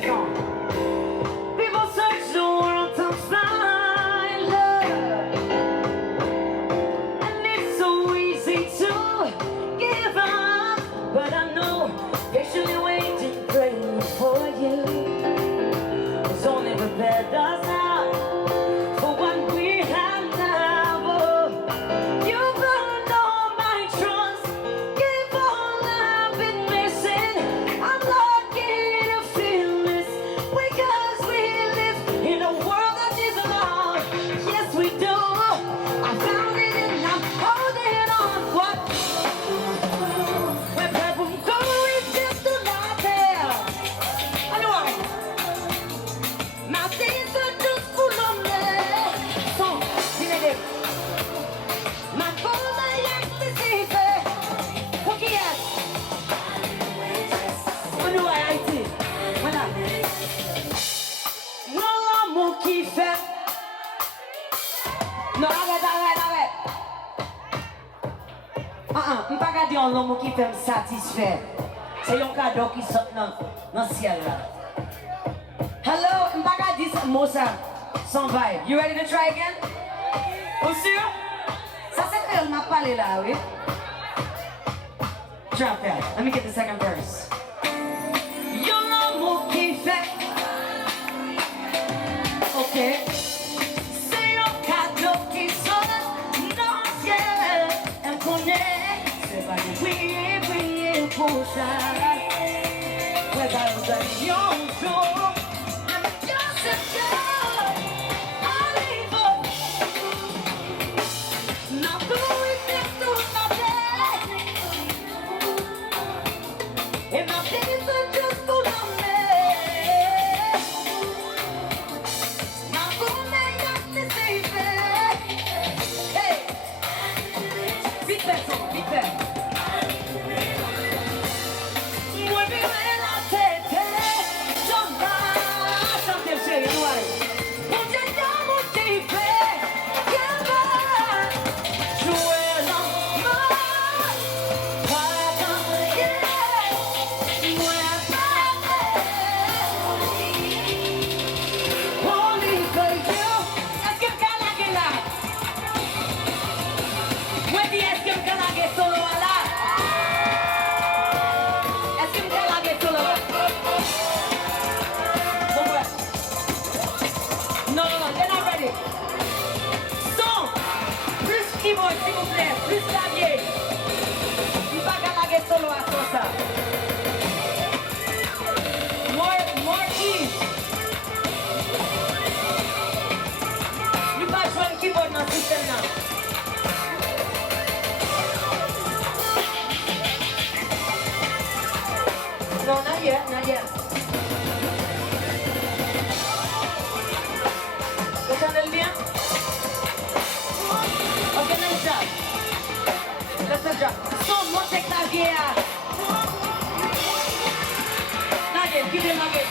this song. People search the world to find love, and it's so easy to give up. But I know, patiently waiting, praying for you. It's only prepared us out for what we have now. Oh, you've earned all my trust, give all I've been missing. I'm lucky to feel this because we live in a world that needs love. Yes, we do. I found it and I'm holding on. What? Where people go, it's just a lot there. I know I. My days are just full of me. So, did it. My phone, my act is easy. What yes? I know I did. Voilà. Non, l'amour qui fait. Non, arrête. Je ne peux pas dire l'amour qui fait me satisfaire. C'est un cadeau qui sort dans le ciel là. Hello, je ne peux pas dire ce mot ça sans vibe. You ready to try again? Vous sûr? Ça c'est que m'a parlé là, oui? Drop that. Let me get the second verse. Your l'amour qui fait. Okay. C'est un cadeau qui sonne dans le ciel. Elle connaît. C'est pas de prier pour ça. Ouais, bah, vous avez un jour. I'm just a girl. I live up. Not the weakness to my day. And my days are just full of me. My phone may not be safe. Hey, big bad, big bad. Mueve la tête, chante el chéri, no hay. Mucha llamo te fe, que va. Suena más, para que mueva. Only for you. Es que Calaguela. Wendy, es que Calaguela solo a la. Es que Calaguela solo a la. No, they're not ready. Son, plus keyboard, s'il vous plaît, plus clavier. Il va Calaguela solo a ça. More keys. Il va jouer un keyboard dans le système là. No, not yet. ¿Escuchan el bien? Ok, let's jump. Let's jump. Son, monte clavier. Nugget, give him nugget.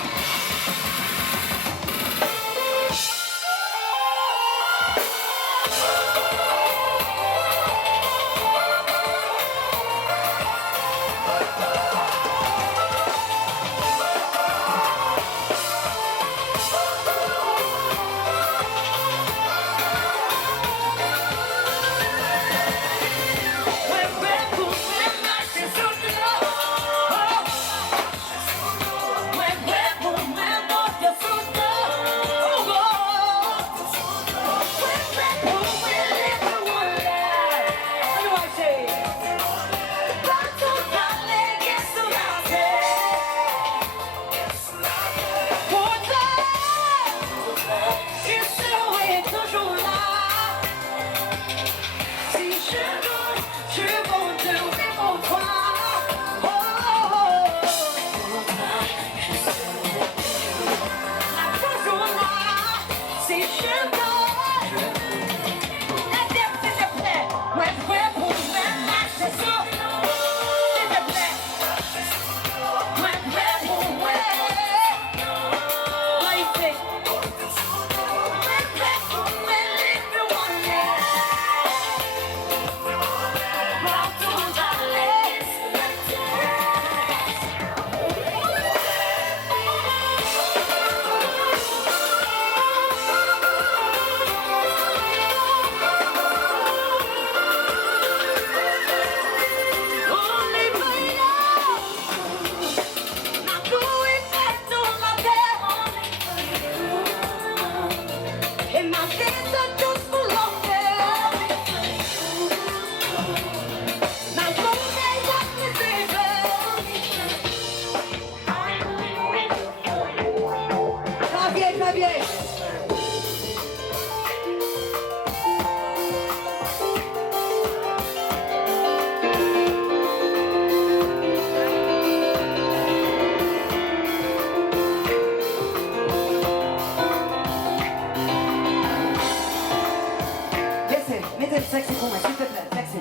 sexy pour moi, s'il te plaît, sexy.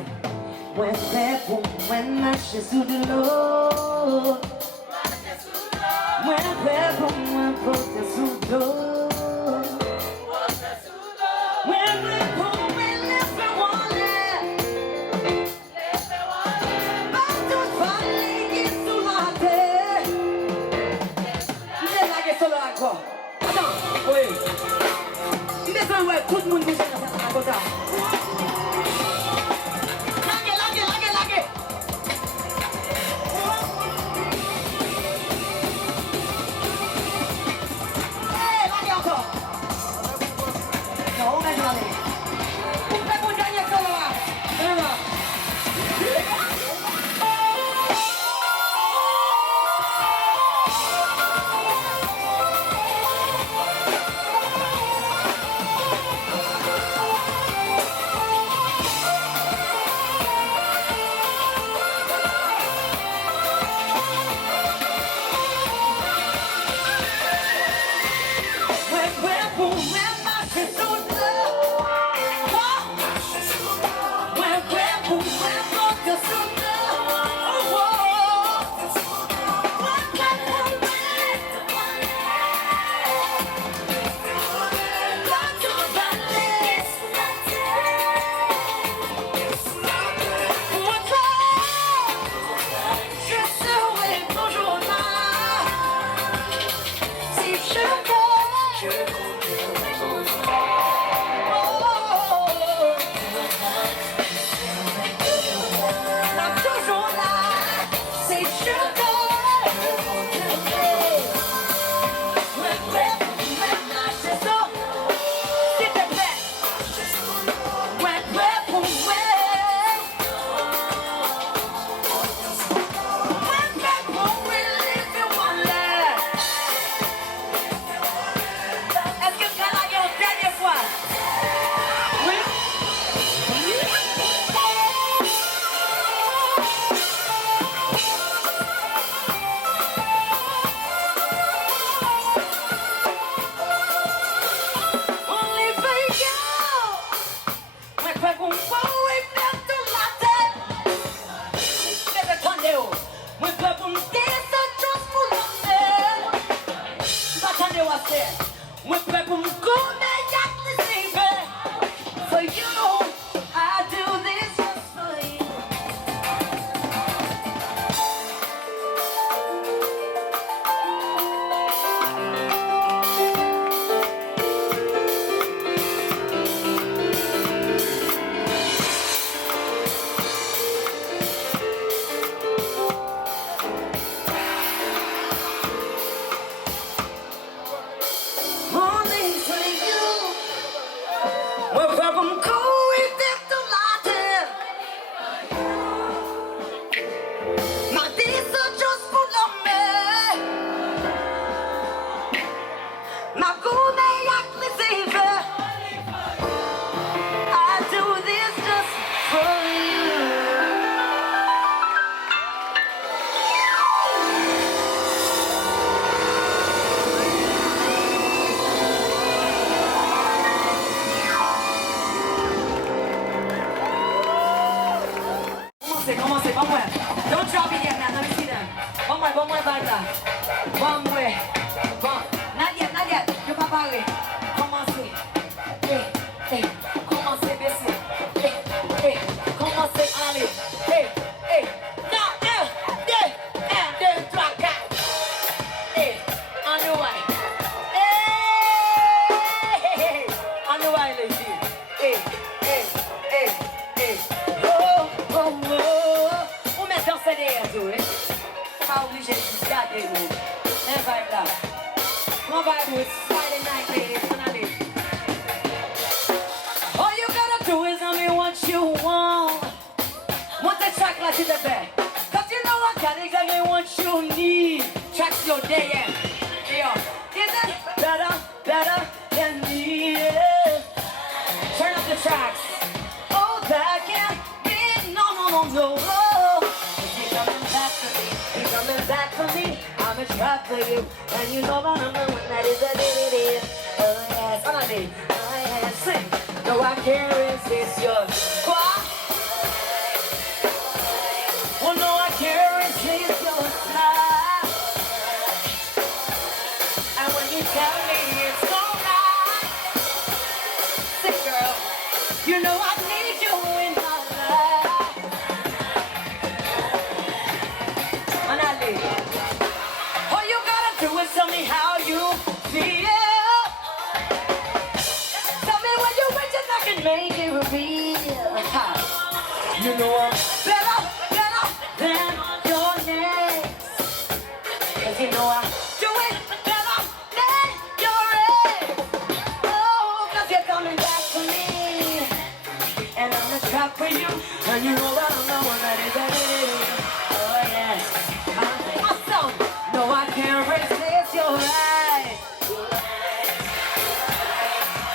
Ouais, c'est pour moi, marcher sous de l'eau. Ouais, c'est pour moi, porter sous l'eau. Ouais, c'est pour moi, laisser voler. Pas tout fatigué sous la terre. Il est là, sur le accord. Attends, oui. Il est là, ouais, tout le monde bouge dans cette côté. Commencez, one more. Don't drop it yet, man. Let me see them. One more vibe là. One more. One. Not yet. You pas parler. Commencez. Commencez, baissez. Commencez, allez. Now, 1, 2, 3, 4. On your way. On your way, lady. Pas obligé de se garder, nous. Un vibe là. Mon vibe with Friday night, ladies. On allez. All you gotta do is tell me what you want. Want the track là, s'il te plaît. Cause you know I got exactly what you need. Tracks your day, yeah. Is it better than me? Yeah. Turn up the tracks. Oh, that can't be. No. Coming back for me, I'm a trap for you, and you know what I'm doing, that is a did. Oh yes, sing. No, I can't resist your what? Oh no, I can't resist your smile. And when you tell me it's alright, say girl, you know I need you in my life. And I live. All you gotta do is tell me how you feel. Tell me when you're rich and I can make it real. You know I'm better than your next. Cause you know I do it better than your ex. Oh, cause you're coming back to me. And I'm the trap for you. And you know that I'm the one that is. Oh yeah. Awesome. No, I can't resist your eyes.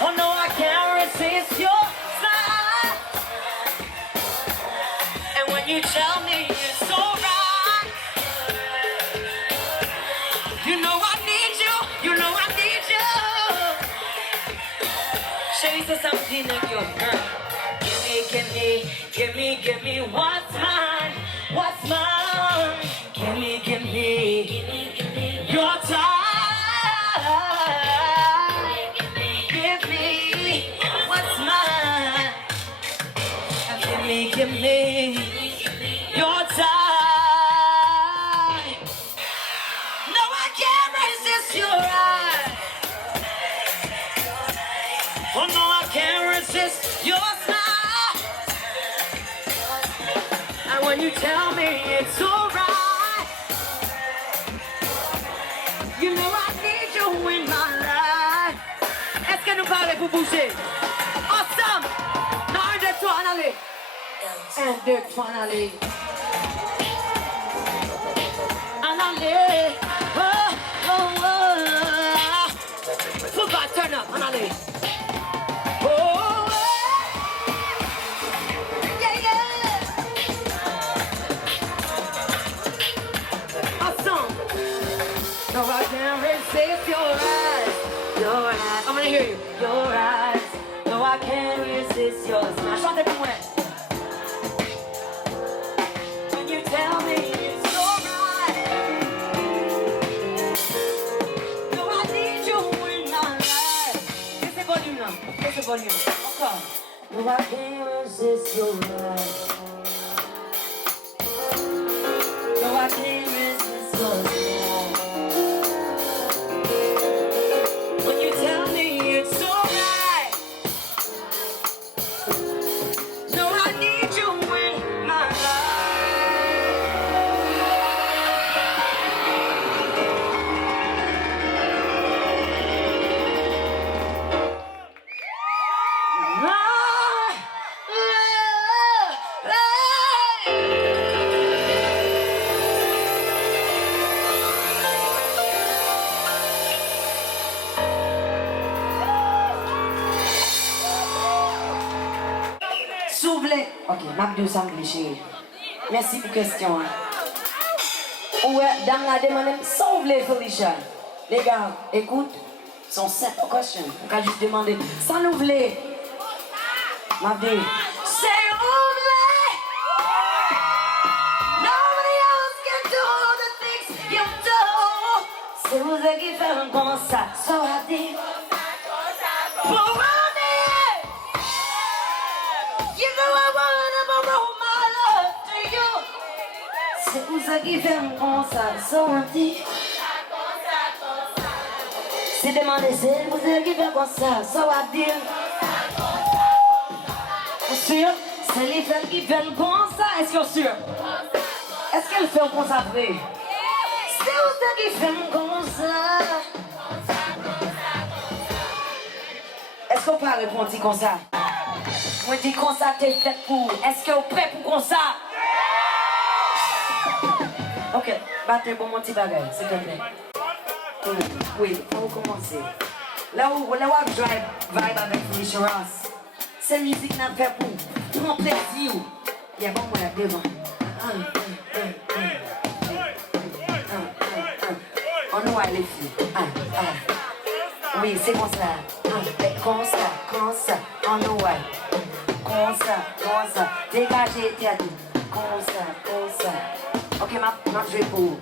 Oh no, I can't resist your smile. And when you tell me it's alright, you know I need you. You know I need you. Chérie, c'est something like your girl. Give me what's mine. What's mine? Give me your time. Give me what's mine. Give me your time. No, I can't resist your eyes. Oh no, I can't resist your smile. And when you tell me it's alright, you know I need you in my life. Est-ce que nous parlez pour bouger? Awesome! Non, un, deux, trois, en allez. Un, deux, trois, en allez. En allez. Oh, oh, oh. Full back, turn up, en allez. Oh, yeah, yeah. Awesome. No, I can't resist your eyes. Your eyes. I'm gonna hear you. Your eyes. No, I can't resist your smile. Chantez pour moi. When you tell me it's alright. No, I need you in my life. Qu'est-ce que volume là? Qu'est-ce que volume? Encore. No, I can't resist your eyes. No, I can't resist your smile. When you tell me it's alright. No, I need you in my life. S'ouvlez. Ok, Mabdou Sanglé, chérie. Merci pour la question. Ouais, dans la demande, s'ouvlez, Felicia. Les gars, écoute, sont 7 questions. On va juste demander, sans nous voulez. Mabdou. C'est ouvlez. Nobody else can do the things you do. C'est vous qui faites comme ça, ça va dire. Pour you know I wanna roll my love to you. C'est pour ça qu'il fait comme ça, sans dire. C'est demander, c'est pour ça qu'il fait comme ça, ça va dire. Sûr? C'est les femmes qui font comme ça, est-ce que sûr? Est-ce qu'elles font comme ça après? C'est pour ça qu'ils font comme ça. Est-ce qu'on peut répondre comme ça? Moi dis comme ça t'es fait pour. Est-ce que vous êtes prêts pour comme ça? Ok, battez pour mon petit bagage, s'il te plaît. Oui, on va commencer. Là où on drive vibe avec Felicia Ross, c'est musique n'a fait pour prendre plaisir. Il y a bon moi devant. On nous a les filles. Oui, c'est comme ça. Comme ça, comme ça, on the way. Comme ça, dégagez tête. Comme ça. Ok, ma je vais pour.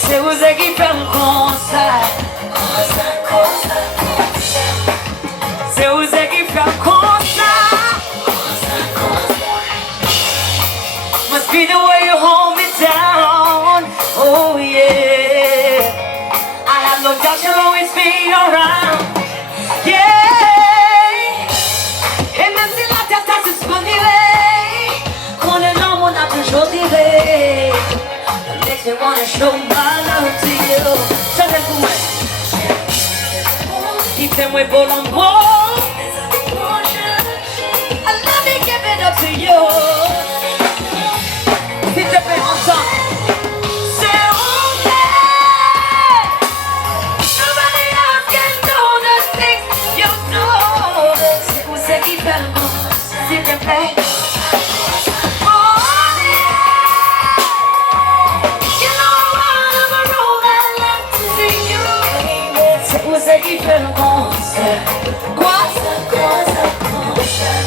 C'est vous qui faites comme ça. C'est vous qui faites comme ça. Must be the way you hold me down. Oh yeah. I have no doubt you'll always be around. Yeah. Et même si la terre t'a suspendu, qu'on est l'homme on a toujours tiré. Makes me wanna show my love to you. Chantez pour moi. Dites-moi beau l'amour. I love me, give it up to you. S'il te plaît, ensemble. C'est OK. Nobody else can do the things you do. C'est où c'est qui fait le bon, s'il te plaît. C'est qui fait le concert. Quoi?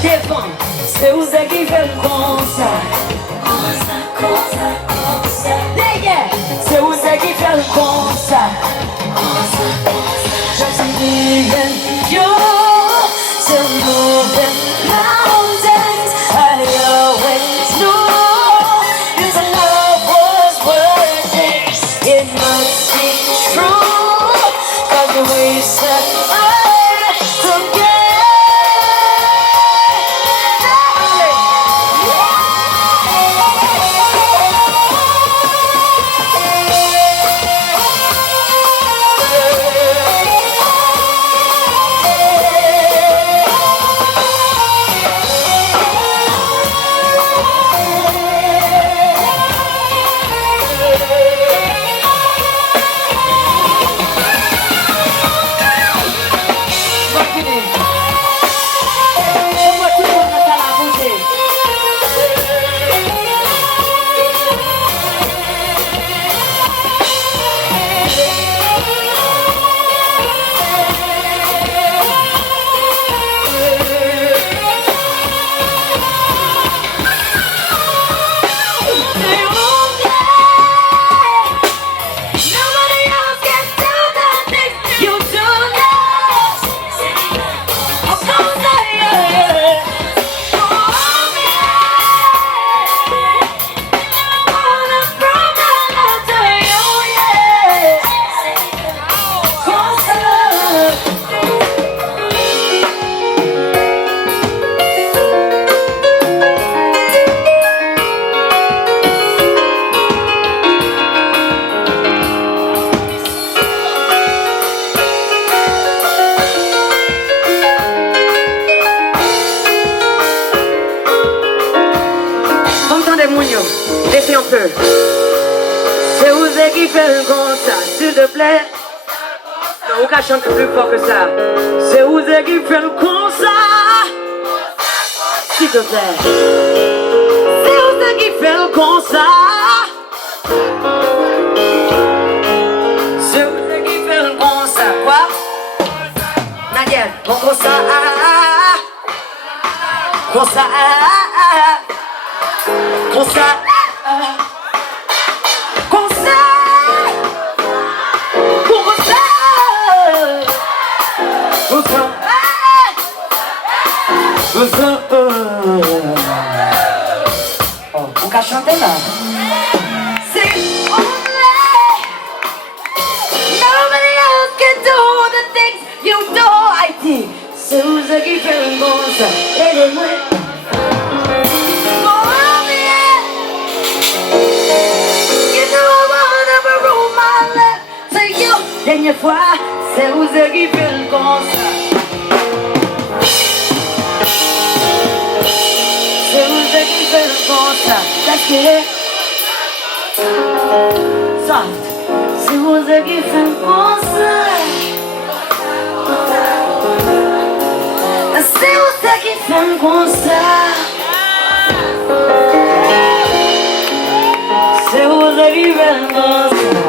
Défends. C'est où c'est qui fait le concert. Yeah. C'est où c'est qui fait le concert. Just me and you. Still moving mountains. I always knew this love was worth it. It must be true. We set together. Laissez un peu. C'est vous qui fait le concert, s'il te plaît. Non, on va chanter plus fort que ça. C'est vous qui fait le concert, s'il te plaît. C'est vous qui fait le concert. C'est vous qui fait le concert. Quoi? Nadia, mon concert. Concert. Concert. Concert. You know Haïti. C'est où ce qui fait le bon ça? Aidez-moi. Dernière fois, c'est vous qui fait le concert. C'est vous qui fait le concert. Parce que soft. C'est vous qui fait le concert. C'est vous qui fait le concert. C'est vous qui fait le concert.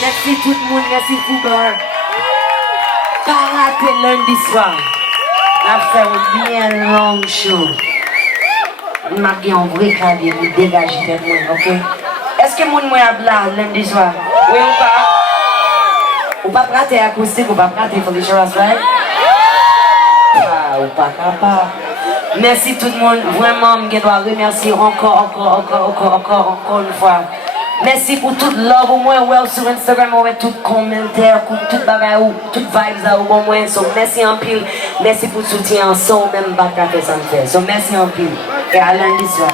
Merci tout le monde, merci Foubar. Pas rater lundi soir. On a fait un bien long show. On m'a dit un vrai clavier pour dégager les mots, ok? Est-ce que mon moi a là lundi soir? Oui ou pas? Ou pas rater acoustique, ou pas rater for the show, right? Ah, ou pas capable. Merci tout le monde. Vraiment, je dois remercier encore une fois. Merci pour toute love au moins ouais, sur Instagram, ouais, tout commentaire, tout bagage, tout vibes au moins. So merci en pile. Merci pour le soutien. So même pas faire ça me fait. So merci en pile. Et à lundi soir.